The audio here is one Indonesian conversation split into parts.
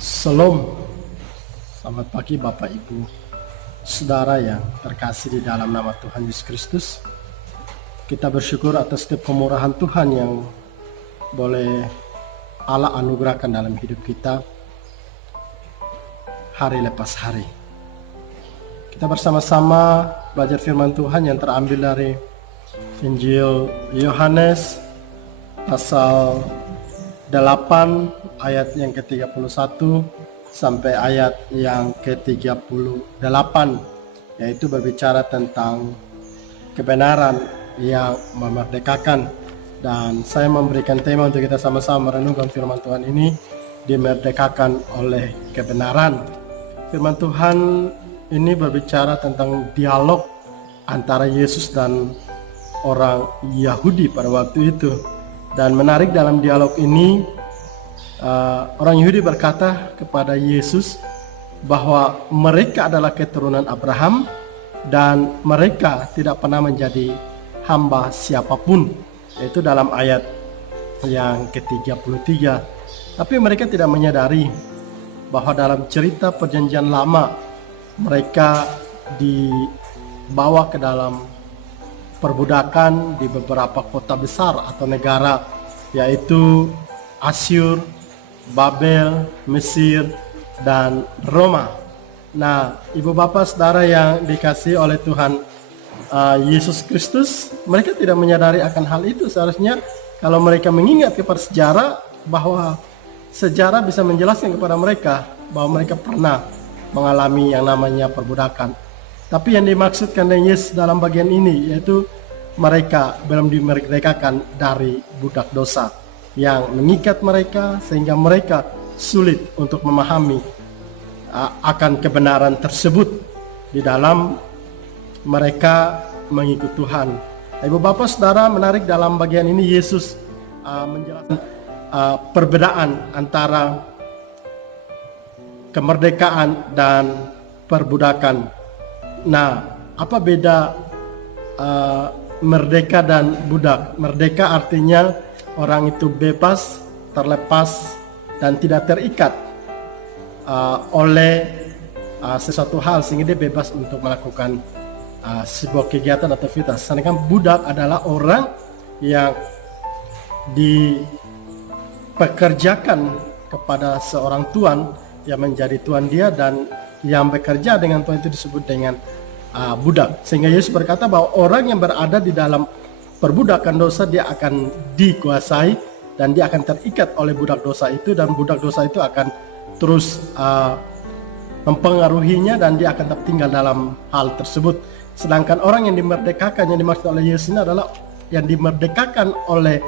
Shalom, selamat pagi Bapak Ibu, Saudara yang terkasih di dalam nama Tuhan Yesus Kristus. Kita bersyukur atas setiap kemurahan Tuhan yang boleh Allah anugerahkan dalam hidup kita hari lepas hari. Kita bersama-sama belajar firman Tuhan yang terambil dari Injil Yohanes pasal 8 ayat yang ke-31 sampai ayat yang ke-38, yaitu berbicara tentang kebenaran yang memerdekakan. Dan saya memberikan tema untuk kita sama-sama merenungkan firman Tuhan ini, dimerdekakan oleh kebenaran. Firman Tuhan ini berbicara tentang dialog antara Yesus dan orang Yahudi pada waktu itu. Dan menarik, dalam dialog ini orang Yahudi berkata kepada Yesus bahwa mereka adalah keturunan Abraham dan mereka tidak pernah menjadi hamba siapapun, yaitu dalam ayat yang ke-33. Tapi mereka tidak menyadari bahwa dalam cerita perjanjian lama mereka dibawa ke dalam perbudakan di beberapa kota besar atau negara, yaitu Asyur, Babel, Mesir, dan Roma. Nah, ibu bapak saudara yang dikasihi oleh Tuhan Yesus Kristus, mereka tidak menyadari akan hal itu. Seharusnya kalau mereka mengingat kepada sejarah, bahwa sejarah bisa menjelaskan kepada mereka bahwa mereka pernah mengalami yang namanya perbudakan. Tapi yang dimaksudkan dengan Yesus dalam bagian ini, yaitu mereka belum dimerdekakan dari budak dosa yang mengikat mereka sehingga mereka sulit untuk memahami akan kebenaran tersebut di dalam mereka mengikut Tuhan. Ibu bapak saudara, menarik dalam bagian ini Yesus menjelaskan perbedaan antara kemerdekaan dan perbudakan. Nah, apa beda merdeka dan budak? Merdeka artinya orang itu bebas, terlepas, dan tidak terikat oleh sesuatu hal, sehingga dia bebas untuk melakukan sebuah kegiatan atau aktivitas. Sedangkan budak adalah orang yang dipekerjakan kepada seorang tuan yang menjadi tuan dia, dan yang bekerja dengan Tuhan itu disebut dengan budak. Sehingga Yesus berkata bahwa orang yang berada di dalam perbudakan dosa, dia akan dikuasai dan dia akan terikat oleh budak dosa itu, dan budak dosa itu akan terus mempengaruhinya dan dia akan tetap tinggal dalam hal tersebut. Sedangkan orang yang dimerdekakan, yang dimaksud oleh Yesus ini adalah yang dimerdekakan oleh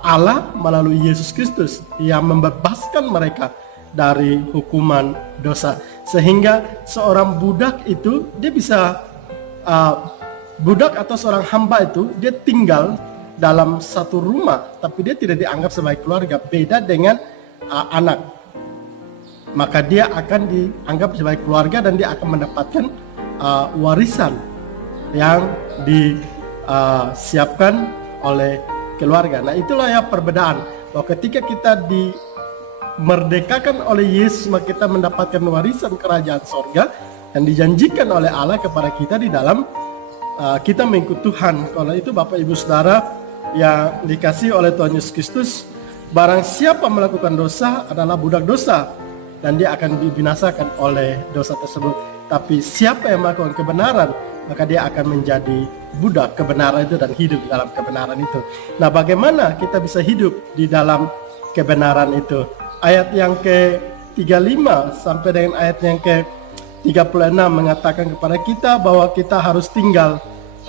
Allah melalui Yesus Kristus yang membebaskan mereka dari hukuman dosa, sehingga seorang budak itu dia bisa budak atau seorang hamba itu dia tinggal dalam satu rumah, tapi dia tidak dianggap sebagai keluarga. Beda dengan anak, maka dia akan dianggap sebagai keluarga dan dia akan mendapatkan warisan yang disiapkan oleh keluarga. Nah, itulah ya perbedaan, bahwa ketika kita dimerdekakan oleh Yesus, maka kita mendapatkan warisan kerajaan sorga yang dijanjikan oleh Allah kepada kita di dalam kita mengikut Tuhan. Kalau itu Bapak Ibu Saudara yang dikasihi oleh Tuhan Yesus Kristus, barang siapa melakukan dosa adalah budak dosa dan dia akan dibinasakan oleh dosa tersebut. Tapi siapa yang melakukan kebenaran, maka dia akan menjadi budak kebenaran itu dan hidup dalam kebenaran itu. Nah, bagaimana kita bisa hidup di dalam kebenaran itu? Ayat yang ke-35 sampai dengan ayat yang ke-36 mengatakan kepada kita bahwa kita harus tinggal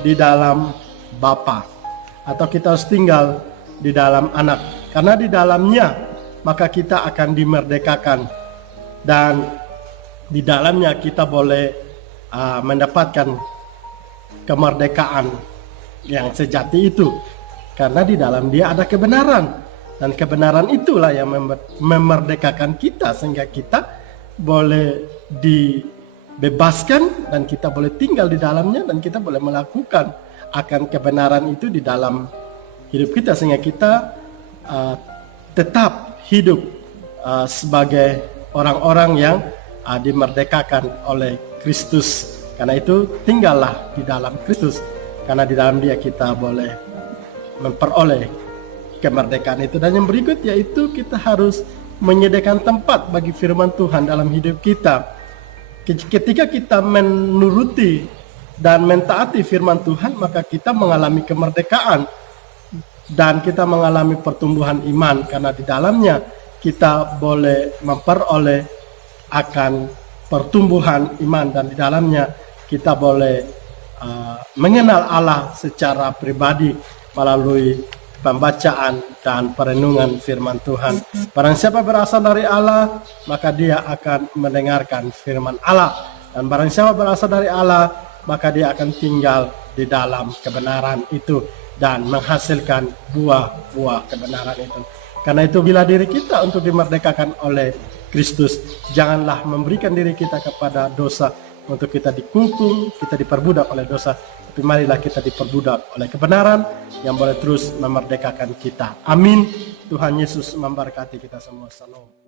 di dalam Bapa, atau kita harus tinggal di dalam Anak, karena di dalamnya maka kita akan dimerdekakan, dan di dalamnya kita boleh mendapatkan kemerdekaan yang sejati itu, karena di dalam dia ada kebenaran, dan kebenaran itulah yang memerdekakan kita sehingga kita boleh dibebaskan dan kita boleh tinggal di dalamnya, dan kita boleh melakukan akan kebenaran itu di dalam hidup kita, sehingga kita tetap hidup sebagai orang-orang yang dimerdekakan oleh Kristus. Karena itu tinggallah di dalam Kristus, karena di dalam Dia kita boleh memperoleh kemerdekaan itu. Dan yang berikut yaitu kita harus menyediakan tempat bagi firman Tuhan dalam hidup kita. Ketika kita menuruti dan mentaati firman Tuhan, maka kita mengalami kemerdekaan dan kita mengalami pertumbuhan iman, karena di dalamnya kita boleh memperoleh akan pertumbuhan iman, dan di dalamnya kita boleh mengenal Allah secara pribadi melalui pembacaan dan perenungan firman Tuhan. Barang siapa berasal dari Allah, maka dia akan mendengarkan firman Allah. Dan barang siapa berasal dari Allah, maka dia akan tinggal di dalam kebenaran itu dan menghasilkan buah-buah kebenaran itu. Karena itu bila diri kita untuk dimerdekakan oleh Kristus, janganlah memberikan diri kita kepada dosa untuk kita dikungkung, kita diperbudak oleh dosa. Tapi marilah kita diperbudak oleh kebenaran yang boleh terus memerdekakan kita. Amin. Tuhan Yesus memberkati kita semua. Salam.